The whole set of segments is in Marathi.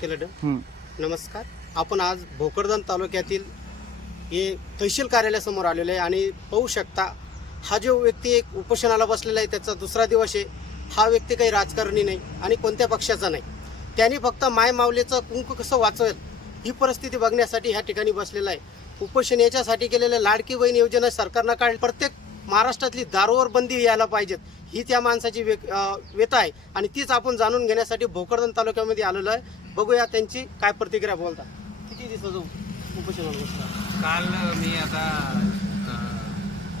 केलं. नमस्कार. आपण आज भोकरदन तालुक्यातील हे तहसील कार्यालयासमोर आलेलो आहे आणि पाहू शकता हा जो व्यक्ती एक उपोषणाला बसलेला आहे त्याचा दुसरा दिवस आहे. हा व्यक्ती काही राजकारणी नाही आणि कोणत्या पक्षाचा नाही. त्यांनी फक्त माय माऊलीचं कुंकू कसं वाचवेल ही परिस्थिती बघण्यासाठी ह्या ठिकाणी बसलेला आहे. उपोषण याच्यासाठी केलेलं लाडकी बहीण योजना सरकारनं काढ प्रत्येक महाराष्ट्रातली दारूवर बंदी यायला पाहिजेत. ही त्या माणसाची वे अं, व्यथा आहे. आणि तीच आपण जाणून घेण्यासाठी भोकरदन तालुक्यामध्ये आलेलो आहे. बघूया त्यांची काय प्रतिक्रिया बोलता किती दिवस उपोषणाला बसला काल मी आता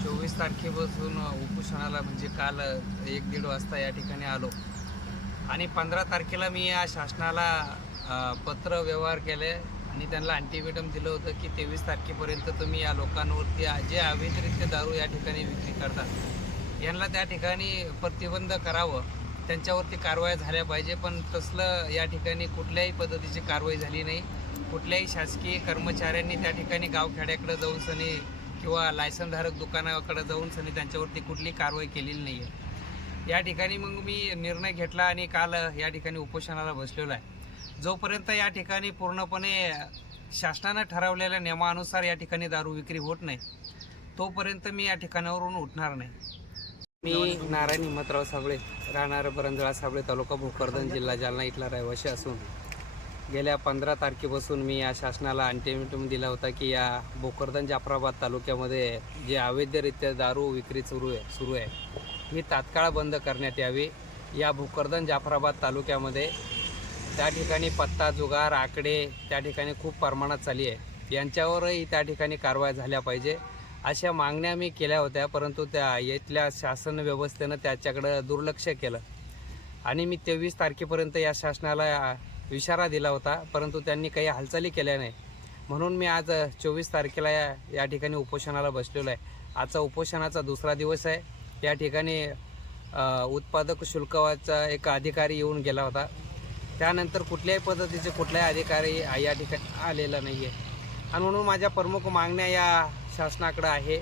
चोवीस तारखेपासून उपोषणाला म्हणजे काल एक दीड वाजता या ठिकाणी आलो. आणि पंधरा तारखेला मी या शासनाला पत्र व्यवहार केले. आणि त्यांना अँटीबिटम दिलं होतं की तेवीस तारखेपर्यंत तुम्ही या लोकांवरती जे अवैधरित्या दारू या ठिकाणी विक्री करतात यांना त्या ठिकाणी प्रतिबंध करावं. त्यांच्यावरती कारवाई झाल्या पाहिजे पण तसलं या ठिकाणी कुठल्याही पद्धतीची कारवाई झाली नाही. कुठल्याही शासकीय कर्मचाऱ्यांनी त्या ठिकाणी गावखेड्याकडे जाऊन सनी किंवा लायसनधारक दुकानाकडे जाऊन सनी त्यांच्यावरती कुठली कारवाई केलेली नाही आहे या ठिकाणी मग मी निर्णय घेतला आणि काल या ठिकाणी उपोषणाला बसलेलो आहे. जोपर्यंत या ठिकाणी पूर्णपणे शासनानं ठरवलेल्या नियमानुसार या ठिकाणी दारू विक्री होत नाही तोपर्यंत मी या ठिकाणावरून उठणार नाही. मी नारायण हिम्मतराव साबळे राहणार बरंजळा साबळे तालुका भोकरदन जिल्हा जालना इथला रहिवासी असून गेल्या पंधरा तारखेपासून मी या शासनाला अल्टिमेटम दिला होता की या भोकरदन जाफराबाद तालुक्यामध्ये जे अवैधरित्या दारू विक्री सुरू आहे सुरू आहे ही तात्काळ बंद करण्यात यावी. या भोकरदन जाफराबाद तालुक्यामध्ये त्या ठिकाणी पत्ता जुगार आकडे त्या ठिकाणी खूप प्रमाणात चालली आहे. यांच्यावरही त्या ठिकाणी कारवाई झाल्या पाहिजे. अशा मागण्या मी केल्या होत्या परंतु त्या इथल्या शासन व्यवस्थेनं त्याच्याकडं दुर्लक्ष केलं. आणि मी तेवीस तारखेपर्यंत या शासनाला इशारा दिला होता परंतु त्यांनी काही हालचाली केल्या नाही. म्हणून मी आज चोवीस तारखेला या या ठिकाणी उपोषणाला बसलेलो आहे. आजचा उपोषणाचा दुसरा दिवस आहे. या ठिकाणी उत्पादक शुल्काचा एक अधिकारी येऊन गेला होता. त्यानंतर कुठल्याही पद्धतीचे कुठल्याही अधिकारी या ठिकाणी आलेला नाही आहे आणि म्हणून माझ्या प्रमुख मागण्या या शासनाकडं आहे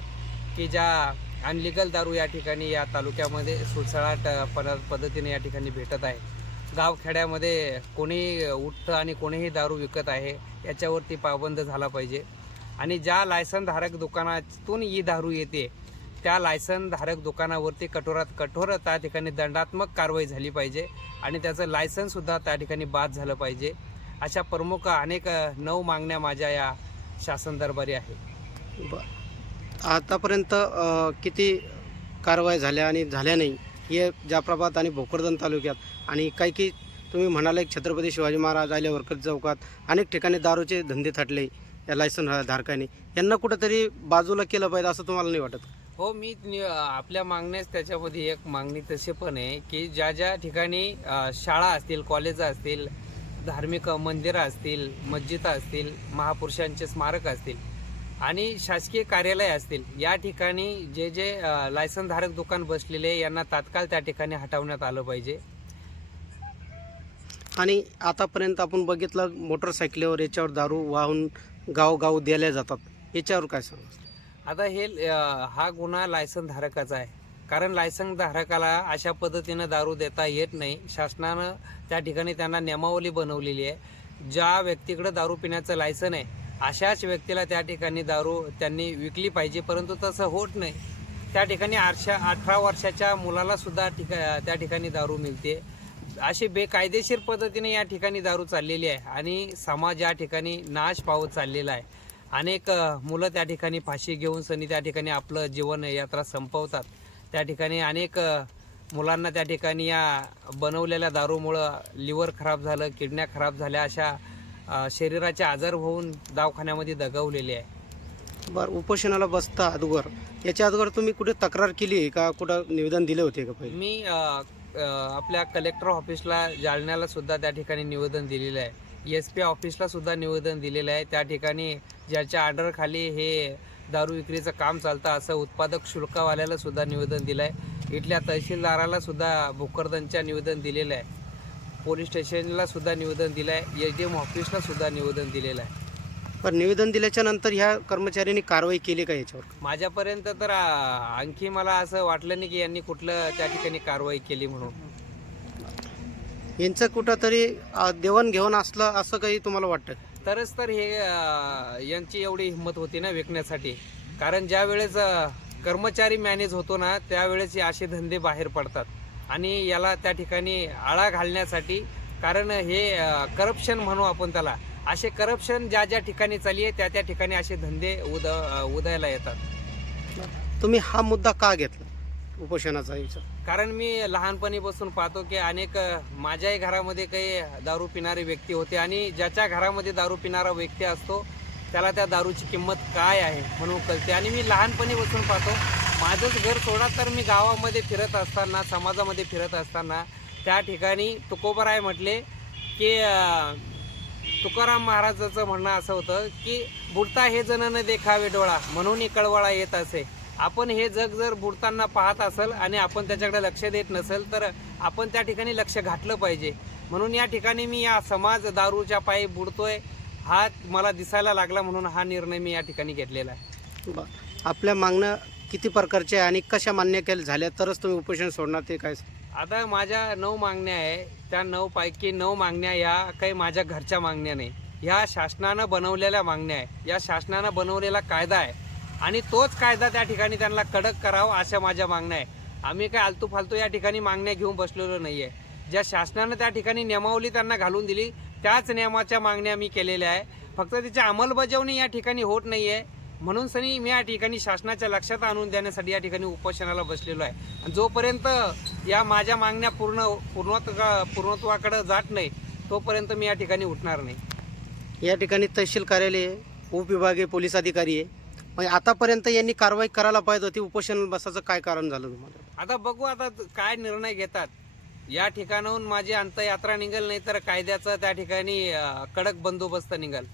की ज्या अनलिगल दारू या ठिकाणी या तालुक्यामध्ये सुळसळाट पद- पद्धतीने या ठिकाणी भेटत आहे. गावखेड्यामध्ये कोणी उठतं आणि कोणीही दारू विकत आहे याच्यावरती पाबंद झाला पाहिजे. आणि ज्या लायसनधारक दुकानातून ही दारू येते त्या लायसनधारक दुकानावरती कठोरात कठोर त्या ठिकाणी दंडात्मक कारवाई झाली पाहिजे आणि त्याचं लायसनसुद्धा त्या ठिकाणी बाद झालं पाहिजे. अशा प्रमुख अनेक नऊ मागण्या माझ्या या शासन दरबारी आहे ब- आतापर्यंत किती कारवाई झाल्या आणि झाल्या नाही हे जाफराबाद आणि भोकरदन तालुक्यात आणि काही की तुम्ही म्हणाले छत्रपती शिवाजी महाराज आले वरकत चौकात अनेक ठिकाणी दारूचे धंदे थाटले या लायसन धारकाने यांना कुठंतरी बाजूला केलं पाहिजे असं तुम्हाला नाही वाटत? हो मी आपल्या मागण्यास त्याच्यामध्ये एक मागणी तशी पण आहे की ज्या ज्या ठिकाणी शाळा असतील कॉलेज असतील धार्मिक मंदिरं असतील मस्जिद असतील महापुरुषांचे स्मारक असतील आणि शासकीय कार्यालय असतील या ठिकाणी जे जे लायसनधारक दुकान बसलेले यांना तात्काळ त्या ठिकाणी हटवण्यात आलं पाहिजे. आणि आतापर्यंत आपण बघितलं मोटरसायकलीवर याच्यावर दारू वाहून गावगाव दिल्या जातात. याच्यावर काय सांगा आता हे हा गुन्हा लायसन धारकाचा आहे. कारण लायसन धारकाला अशा पद्धतीनं दारू देता येत नाही. शासनानं त्या ठिकाणी त्यांना नियमावली बनवलेली आहे. ज्या व्यक्तीकडं दारू पिण्याचं लायसन आहे अशाच व्यक्तीला त्या ठिकाणी दारू त्यांनी विकली पाहिजे. परंतु तसं होत नाही. त्या ठिकाणी आठशा अठरा वर्षाच्या मुलाला सुद्धा ठिका त्या ठिकाणी दारू मिळते. अशी बेकायदेशीर पद्धतीने या ठिकाणी दारू चाललेली आहे. आणि समाज या ठिकाणी नाश पावत चाललेला आहे. अनेक मुलं त्या ठिकाणी फाशी घेऊन सनी त्या ठिकाणी आपलं जीवन यात्रा संपवतात. त्या ठिकाणी अनेक मुलांना त्या ठिकाणी या बनवलेल्या दारूमुळं लिव्हर खराब झालं किडन्या खराब झाल्या अशा शरीराचे आजार होऊन दवाखान्यामध्ये दगावलेले आहे. बरं उपोषणाला बसता अगोदर याच्या अगोदर तुम्ही कुठे तक्रार केली का? कुठं निवेदन दिले होते का पहिले? मी आपल्या कलेक्टर ऑफिसला जालन्याला सुद्धा त्या ठिकाणी निवेदन दिलेलं आहे. एस पी ऑफिसला सुद्धा निवेदन दिलेलं आहे. त्या ठिकाणी ज्याच्या ऑर्डरखाली हे दारू विक्रीचं काम चालतं असं उत्पादक शुल्कवाल्याला सुद्धा निवेदन दिलं आहे इथल्या तहसीलदाराला सुद्धा भोकरदनच्या निवेदन दिलेलं आहे. पोलीस स्टेशनला सुद्धा निवेदन दिलं आहे एच डी एम ऑफिसला सुद्धा निवेदन दिलेलं आहे. पण निवेदन दिल्याच्या नंतर ह्या कर्मचाऱ्यांनी कारवाई केली का याच्यावर? माझ्यापर्यंत तर आणखी मला असं वाटलं नाही की यांनी कुठलं त्या ठिकाणी कारवाई केली म्हणून. यांचं कुठंतरी देवाणघेवाण असलं असं काही तुम्हाला वाटतं? तरच तर हे अं, यांची एवढी हिंमत होती ना विकण्यासाठी. कारण ज्या वेळेस कर्मचारी मॅनेज होतो ना त्यावेळेस हे असे धंदे बाहेर पडतात. आणि याला त्या ठिकाणी आळा घालण्यासाठी कारण हे करप्शन म्हणू आपण त्याला असे करप्शन ज्या ज्या ठिकाणी चालली आहे त्या त्या ठिकाणी असे धंदे उद अं, उदयाला येतात. तुम्ही हा मुद्दा का घेतला? उपोषणाचा याचा कारण मी लहानपणीपासून पाहतो की अनेक माझ्याही घरामध्ये काही दारू पिणारे व्यक्ती होते आणि ज्याच्या घरामध्ये दारू पिणारा व्यक्ती असतो त्याला त्या दारूची किंमत काय आहे म्हणून कळते. आणि मी लहानपणीपासून पाहतो माझंच घर सोडा तर मी गावामध्ये फिरत असताना समाजामध्ये फिरत असताना त्या ठिकाणी तुकोबराय म्हटले की तुकाराम महाराजाचं म्हणणं असं होतं की बुडता हे जण न देखावे डोळा म्हणून कळवळा येत असे. आपण हे जग जर बुडताना पाहत असेल आणि आपण त्याच्याकडे लक्ष देत नसेल तर आपण त्या ठिकाणी लक्ष घातलं पाहिजे. म्हणून या ठिकाणी मी या समाज दारूच्या पायी बुडतोय हा मला दिसायला लागला म्हणून हा निर्णय मी या ठिकाणी घेतलेला आहे. आपल्या मागण्या किती प्रकारच्या आहे आणि कशा मान्य केल्या झाल्या? तरच तुम्ही उपोषण सोडणार ते काय? आता माझ्या नऊ मागण्या आहे. त्या नऊ पैकी नऊ मागण्या या काही माझ्या घरच्या मागण्या नाही. ह्या शासनानं बनवलेल्या मागण्या आहे. या शासनानं बनवलेला कायदा आहे. आणि तोच कायदा त्या ठिकाणी त्यांना कडक करावा अशा माझ्या मागण्या आहे. आम्ही काय आलतू फालतू या ठिकाणी मागण्या घेऊन बसलेलो नाही आहे ज्या शासनानं त्या ठिकाणी नियमावली त्यांना घालून दिली त्याच नियमाच्या मागण्या मी केलेल्या आहे. फक्त त्याची अंमलबजावणी या ठिकाणी होत नाही आहे म्हणून सनी मी या ठिकाणी शासनाच्या लक्षात आणून देण्यासाठी या ठिकाणी उपोषणाला बसलेलो आहे. आणि जोपर्यंत या माझ्या मागण्या पूर्ण पूर्णत्व पूर्णत्वाकडं जात नाही तोपर्यंत मी या ठिकाणी उठणार नाही. या ठिकाणी तहसील कार्यालय आहे उपविभागीय पोलीस अधिकारी आहे. म्हणजे आतापर्यंत यांनी कारवाई करायला पाहिजे होती उपोषण बसाचं काय कारण झालं तुम्हाला? आता बघू आता काय निर्णय घेतात. या ठिकाणाहून माझी अंतयात्रा निघल नाही तर कायद्याचं त्या ठिकाणी अं, कडक बंदोबस्त निघल.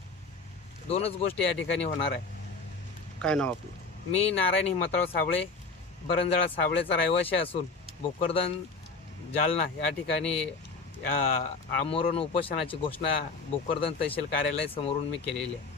दोनच गोष्टी या ठिकाणी होणार आहे. काय नाव आपलं? मी नारायण हिमतराव साबळे बरंजाळा साबळेचा रहिवासी असून भोकरदन जालना या ठिकाणी अं, आमरण उपोषणाची घोषणा भोकरदन तहसील कार्यालय समोरून मी केलेली आहे.